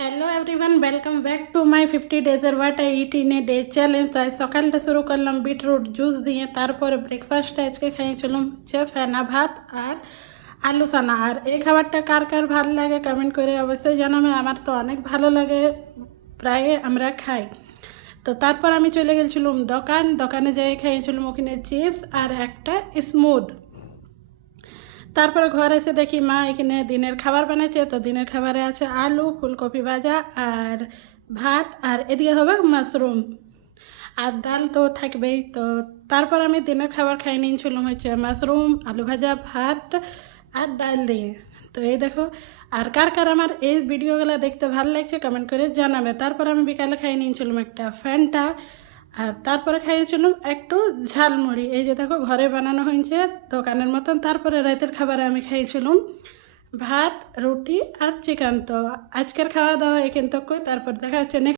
Hello everyone, welcome back to my 50 ডেজের what I eat in a day challenge. আজ সকালটা শুরু করলাম বিটরুট জুস দিয়ে। তারপরে ব্রেকফাস্টে আজকে খাইয়েছিলাম হচ্ছে ফেনা ভাত আর আলু সানা। আর এই খাবারটা কার কার ভালো লাগে কমেন্ট করে অবশ্যই জানাবে। আমার তো অনেক ভালো লাগে, প্রায় আমরা খাই। তো তারপর আমি চলে গেছিলাম দোকানে যাই খাইয়েছিলাম ওখানে চিপস আর একটা স্মুদ। তারপরে ঘরে এসে দেখি মা এখানে দিনের খাবার বানাচ্ছে। তো দিনের খাবারে আছে আলু, ফুলকপি ভাজা আর ভাত, আর এদিকে হবে মাশরুম আর ডাল তো থাকবেই। তো তারপর আমি দিনের খাবার খাই নিয়েছিলাম হচ্ছে মাশরুম, আলু ভাজা, ভাত আর ডাল দিয়ে। তো এই দেখো, আর কার কার আমার এই ভিডিওগুলো দেখতে ভালো লাগছে কমেন্ট করে জানাবে। তারপর আমি বিকালে খাই নিয়েছিলাম একটা ফ্যানটা, আর তারপরে খাইয়েছিলাম একটু ঝালমুড়ি। এই যে দেখো ঘরে বানানো হয়েছে দোকানের মতন। তারপরে রাতের খাবারে আমি খাইয়েছিলাম ভাত, রুটি আর চিকেন। তো আজকের খাওয়া দাওয়া এখান থেকে। তারপর দেখা হচ্ছে নেক্সট